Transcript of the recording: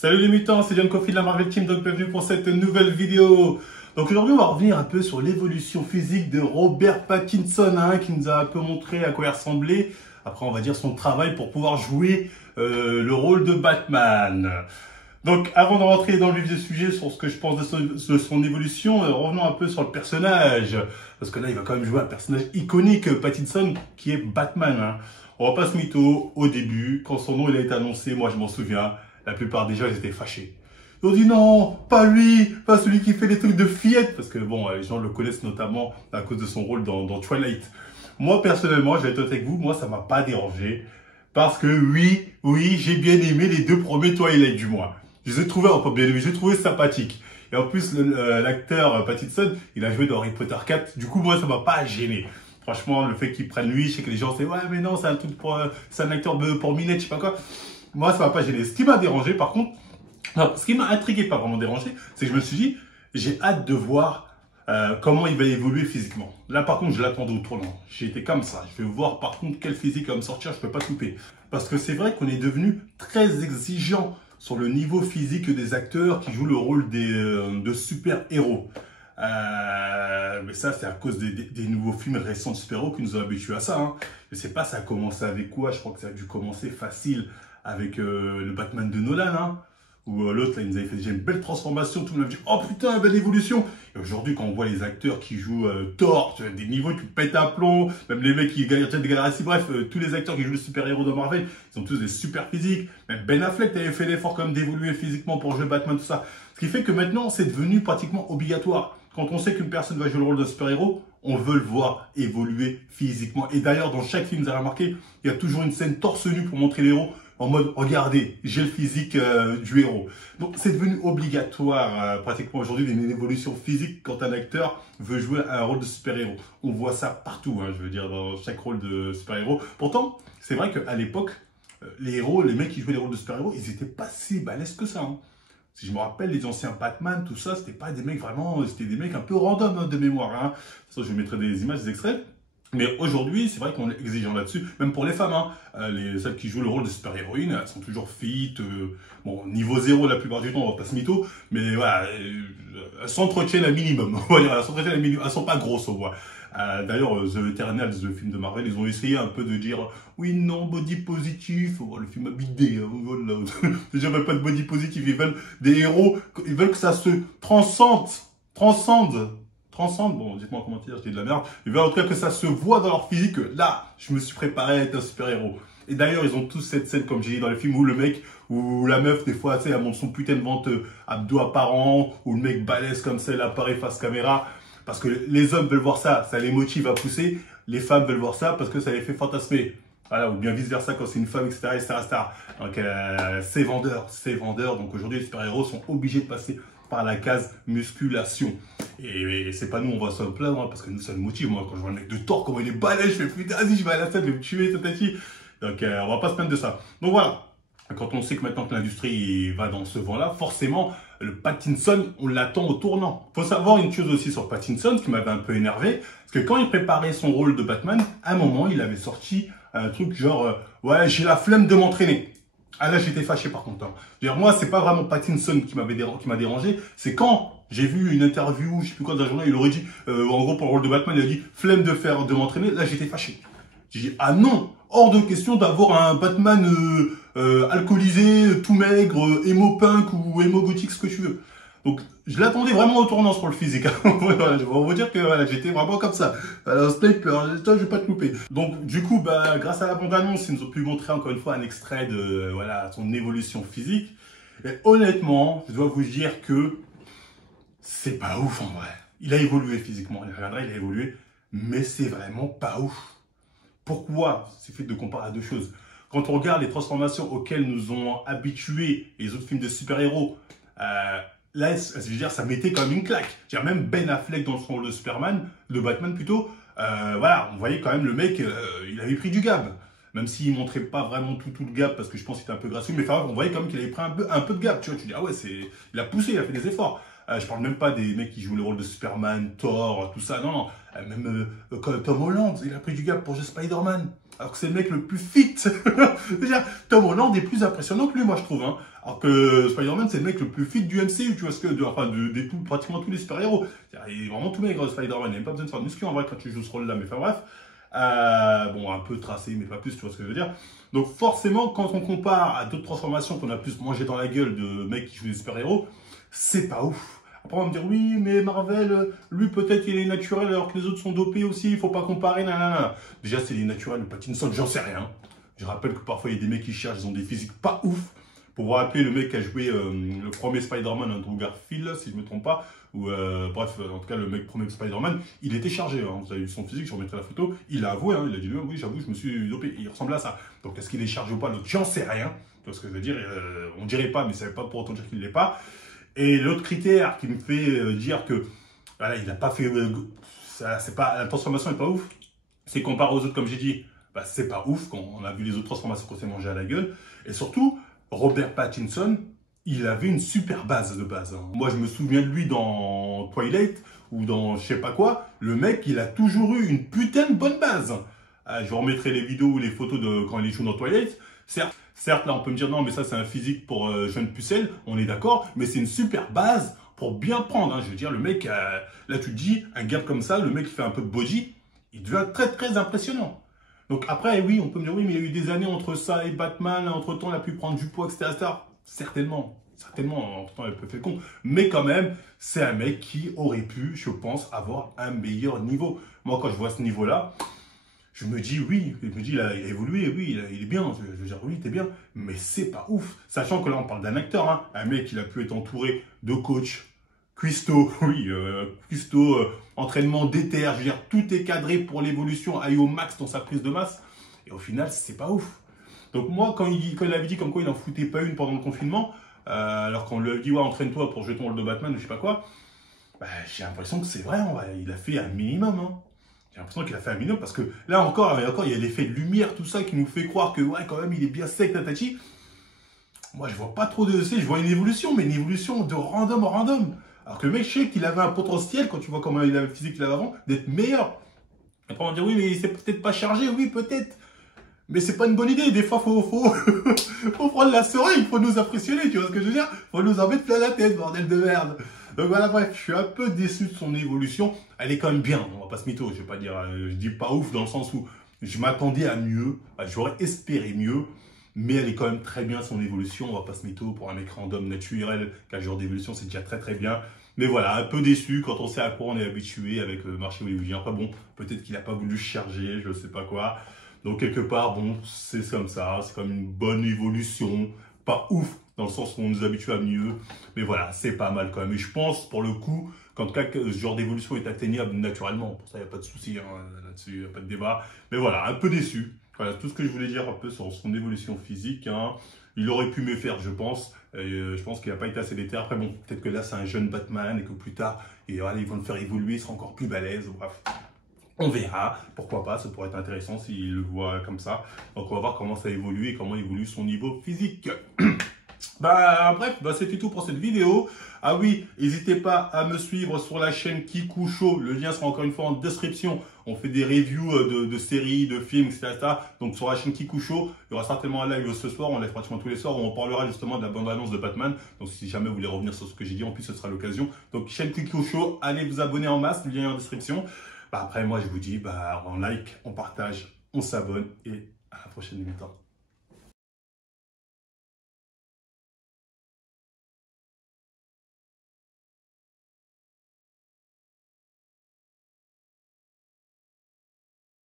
Salut les mutants, c'est John Coffey de la Marvel Team, donc bienvenue pour cette nouvelle vidéo. Donc aujourd'hui on va revenir un peu sur l'évolution physique de Robert Pattinson, qui nous a un peu montré à quoi il ressemblait. Après on va dire son travail pour pouvoir jouer le rôle de Batman. Donc avant de rentrer dans le vif du sujet sur ce que je pense de son évolution, revenons un peu sur le personnage. Parce que là il va quand même jouer un personnage iconique, Pattinson, qui est Batman. On va pas se mytho, au début, quand son nom il a été annoncé, moi je m'en souviens. La plupart des gens, ils étaient fâchés. Ils ont dit non, pas lui, pas celui qui fait les trucs de fillette. Parce que bon, les gens le connaissent notamment à cause de son rôle dans Twilight. Moi, personnellement, je vais être honnête avec vous, moi, ça m'a pas dérangé. Parce que oui, j'ai bien aimé les deux premiers Twilight du moins. Je les ai trouvés, enfin bien aimé, je les ai trouvés sympathiques. Et en plus, l'acteur Pattinson, il a joué dans Harry Potter 4. Du coup, moi, ça m'a pas gêné. Franchement, le fait qu'ils prennent lui, je sais que les gens disent ouais, mais non, c'est un truc pour, c'est un acteur pour minette, je sais pas quoi. Moi, ça m'a pas gêné. Ce qui m'a dérangé, par contre, non, ce qui m'a intrigué, pas vraiment dérangé, c'est que je me suis dit, j'ai hâte de voir comment il va évoluer physiquement. Là, par contre, je l'attendais au tournant. J'ai été comme ça. Je vais voir, par contre, quel physique va me sortir. Je peux pas couper. Parce que c'est vrai qu'on est devenu très exigeant sur le niveau physique des acteurs qui jouent le rôle de super-héros. Mais ça, c'est à cause des nouveaux films récents de super-héros qui nous ont habitués à ça. Je sais pas, ça a commencé avec quoi? Je crois que ça a dû commencer facile avec le Batman de Nolan, où l'autre, là, il nous avait fait déjà une belle transformation, tout le monde a dit « Oh putain, belle évolution !» Et aujourd'hui, quand on voit les acteurs qui jouent Thor, tu as des niveaux, tu pètes un plomb, même les mecs qui gagnent des galaxies, bref, tous les acteurs qui jouent les super-héros de Marvel, ils ont tous des super physiques. Même Ben Affleck avait fait l'effort quand même d'évoluer physiquement pour jouer Batman, tout ça. Ce qui fait que maintenant, c'est devenu pratiquement obligatoire. Quand on sait qu'une personne va jouer le rôle de super-héros, on veut le voir évoluer physiquement. Et d'ailleurs, dans chaque film, vous avez remarqué, il y a toujours une scène torse nu pour montrer les héros. En mode, regardez, j'ai le physique du héros. Donc, c'est devenu obligatoire pratiquement aujourd'hui d'une évolution physique quand un acteur veut jouer un rôle de super-héros. On voit ça partout, je veux dire, dans chaque rôle de super-héros. Pourtant, c'est vrai qu'à l'époque, les héros, les mecs qui jouaient les rôles de super-héros, ils n'étaient pas si balèzes que ça. Si je me rappelle, les anciens Batman, tout ça, c'était pas des mecs vraiment, c'était des mecs un peu random de mémoire. Ça, je mettrai des images, des extraits. Mais aujourd'hui, c'est vrai qu'on est exigeant là-dessus, même pour les femmes. Celles qui jouent le rôle de super-héroïne, elles sont toujours fit. Bon, niveau zéro la plupart du temps, on va pas se mytho, mais voilà, elles s'entretiennent un minimum. On va dire, elles s'entretiennent un minimum, elles sont pas grosses au moins. D'ailleurs, The Eternals, le film de Marvel, ils ont essayé un peu de dire oui, non, body positif. Oh, le film a bidé. Voilà. Les gens veulent pas de body positif, ils veulent des héros, ils veulent que ça se transcende. Bon, dites-moi en commentaire, je dis de la merde. Ils veulent en tout cas que ça se voit dans leur physique. Là, je me suis préparé à être un super-héros. Et d'ailleurs, ils ont tous cette scène, comme j'ai dit dans le film, où le mec, ou la meuf, des fois, tu sais, elle montre son putain de ventre abdos apparent, ou le mec balèze comme ça, il apparaît face caméra. Parce que les hommes veulent voir ça, ça les motive à pousser. Les femmes veulent voir ça parce que ça les fait fantasmer. Voilà, ou bien vice-versa quand c'est une femme, etc., etc., etc. Donc, c'est vendeur. Donc aujourd'hui, les super-héros sont obligés de passer par la case musculation. Et c'est pas nous, on va se plaindre, parce que nous, ça nous motive. Moi, quand je vois un mec de Thor, comment il est balèze, je fais putain, vas-y, je vais à la salle, je vais me tuer, tatati. Donc, on va pas se plaindre de ça. Donc voilà. Quand on sait que maintenant que l'industrie va dans ce vent-là, forcément, le Pattinson, on l'attend au tournant. Faut savoir une chose aussi sur Pattinson, qui m'avait un peu énervé, parce que quand il préparait son rôle de Batman, à un moment, il avait sorti un truc genre ouais, j'ai la flemme de m'entraîner. Ah là, j'étais fâché par contre. Moi, c'est pas vraiment Pattinson qui m'a dérangé, c'est quand j'ai vu une interview, je sais plus quoi, dans la journée, il aurait dit, en gros, pour le rôle de Batman, il a dit flemme de m'entraîner. Là, j'étais fâché. J'ai dit, ah non, hors de question d'avoir un Batman alcoolisé, tout maigre, émo punk ou émo gothique, ce que tu veux. Donc, je l'attendais vraiment au tournant pour le physique. Voilà, je vais vous dire que voilà, j'étais vraiment comme ça. Alors, sniper, je vais pas te louper. Donc, du coup, grâce à la bande-annonce, ils nous ont pu montrer encore une fois un extrait de son évolution physique. Et honnêtement, je dois vous dire que c'est pas ouf en vrai. Il a évolué physiquement, il a évolué, mais c'est vraiment pas ouf. Pourquoi? C'est fait de comparer à deux choses. Quand on regarde les transformations auxquelles nous ont habitués les autres films de super-héros, là, je veux dire, ça mettait quand même une claque. Même Ben Affleck dans son rôle de Superman, de Batman plutôt, voilà, on voyait quand même le mec, il avait pris du gab. Même s'il ne montrait pas vraiment tout le gap, parce que je pense qu'il était un peu gracieux, mais enfin, on voyait quand même qu'il avait pris un peu de gap. Tu vois, tu dis, ah ouais, il a poussé, il a fait des efforts. Je parle même pas des mecs qui jouent le rôle de Superman, Thor, tout ça. Non, non. Même Tom Holland, il a pris du gap pour jouer Spider-Man. alors que c'est le mec le plus fit. Déjà, Tom Holland est plus impressionnant que lui, moi, je trouve. Hein. Alors que Spider-Man, c'est le mec le plus fit du MCU, tu vois, pratiquement tous les super-héros. Il est vraiment tout maigre, Spider-Man. Il n'a même pas besoin de faire de muscu, en vrai, quand tu joues ce rôle-là. Mais enfin, bref. Bon, un peu tracé, mais pas plus, tu vois ce que je veux dire. Donc, forcément, quand on compare à d'autres transformations qu'on a plus mangé dans la gueule de mecs qui jouent des super-héros, c'est pas ouf. Après, on va me dire, oui, mais Marvel, lui, peut-être il est naturel alors que les autres sont dopés aussi, il faut pas comparer, nanana. Déjà, c'est les naturels, le Pattinson, j'en sais rien. Je rappelle que parfois, il y a des mecs qui cherchent, ils ont des physiques pas ouf. Pour vous rappeler, le mec qui a joué le premier Spider-Man, Andrew Garfield, si je me trompe pas, ou bref, en tout cas, le mec premier Spider-Man, il était chargé. Hein. Vous avez vu son physique, je remettrai la photo. Il a avoué, hein, il a dit, oui, j'avoue, je me suis dopé. Il ressemble à ça. Donc, est-ce qu'il est chargé ou pas? L'autre, j'en sais rien. Tu vois ce que je veux dire? On dirait pas, mais ça veut pas pour autant dire qu'il l'est pas. Et l'autre critère qui me fait dire que voilà, il n'a pas fait. C'est pas, la transformation n'est pas ouf. C'est comparé aux autres, comme j'ai dit, bah, c'est pas ouf quand on a vu les autres transformations qu'on s'est mangé à la gueule. Et surtout, Robert Pattinson, il avait une super base de base. Hein. Moi, je me souviens de lui dans Twilight ou dans je sais pas quoi. Le mec, il a toujours eu une putain de bonne base. Je vous remettrai les vidéos ou les photos de quand il joue dans Twilight. Certes, là, on peut me dire non, mais ça, c'est un physique pour jeune pucelle. On est d'accord, mais c'est une super base pour bien prendre. Hein. Je veux dire, le mec, là, tu te dis, un gars comme ça, le mec qui fait un peu de body, il devient très, très impressionnant. Donc après, oui, on peut me dire, oui, mais il y a eu des années entre ça et Batman, entre-temps, il a pu prendre du poids, etc. Certainement, entre-temps, il a peut-être le con. Mais quand même, c'est un mec qui aurait pu, je pense, avoir un meilleur niveau. Moi, quand je vois ce niveau-là, je me dis, oui, il a évolué, oui, il est bien. Je veux dire, oui, t'es bien, mais c'est pas ouf. Sachant que là, on parle d'un acteur, hein, un mec, il a pu être entouré de coachs, cuistot, oui, cuistot, entraînement déter, je veux dire, tout est cadré pour l'évolution, aille au max dans sa prise de masse. Et au final, c'est pas ouf. Donc moi, quand il avait dit comme quoi il n'en foutait pas une pendant le confinement, alors qu'on lui a dit, ouais, entraîne-toi pour jeter ton rôle de Batman ou je sais pas quoi, bah, j'ai l'impression que c'est vrai, il a fait un minimum. Hein. J'ai l'impression qu'il a fait un minimum parce que là encore, il y a l'effet de lumière, tout ça qui nous fait croire que, ouais, quand même, il est bien sec, tatati. Moi, je vois pas trop de... Je vois une évolution, mais une évolution de random en random. Alors que le mec, je sais qu'il avait un potentiel, quand tu vois comment il avait le physique qu'il avait avant, d'être meilleur. Après, on va dire, oui, mais c'est peut-être pas chargé, oui, peut-être. Mais c'est pas une bonne idée. Des fois, faut prendre la seringue, faut nous impressionner, tu vois ce que je veux dire? Faut nous en mettre plein la tête, bordel de merde. Donc voilà, bref, je suis un peu déçu de son évolution. Elle est quand même bien, on va pas se mytho, je vais pas dire, je dis pas ouf dans le sens où je m'attendais à mieux, j'aurais espéré mieux, mais elle est quand même très bien son évolution, on va pas se mytho, pour un mec random naturel, qu'un genre d'évolution, c'est déjà très très bien. Mais voilà, un peu déçu quand on sait à quoi on est habitué avec le marché hollywoodien. Après bon, peut-être qu'il a pas voulu charger, je sais pas quoi. Donc quelque part, bon, c'est comme ça, c'est comme une bonne évolution, pas ouf, dans le sens où on nous habitue à mieux, mais voilà, c'est pas mal quand même. Et je pense, pour le coup, qu'en tout cas, ce genre d'évolution est atteignable naturellement. Pour ça, il n'y a pas de souci, hein, là-dessus, il n'y a pas de débat. Mais voilà, un peu déçu. Voilà, tout ce que je voulais dire un peu sur son évolution physique. Hein. Il aurait pu mieux faire, je pense. Et, je pense qu'il n'a pas été assez déter. Après, bon, peut-être que là, c'est un jeune Batman et que plus tard, et, voilà, ils vont le faire évoluer, il sera encore plus balèze. Bref. On verra, pourquoi pas, ça pourrait être intéressant s'il le voit comme ça. Donc on va voir comment ça évolue et comment évolue son niveau physique. Bref, c'était tout pour cette vidéo. Ah oui, n'hésitez pas à me suivre sur la chaîne Kikou Show. Le lien sera encore une fois en description. On fait des reviews de séries, de films, etc. Donc sur la chaîne Kikou Show, il y aura certainement un live ce soir. On lève pratiquement tous les soirs où on parlera justement de la bande-annonce de Batman. Donc si jamais vous voulez revenir sur ce que j'ai dit, en plus ce sera l'occasion. Donc chaîne Kikou Show, allez vous abonner en masse. Le lien est en description. Après, moi, je vous dis, on like, on partage, on s'abonne et à la prochaine, les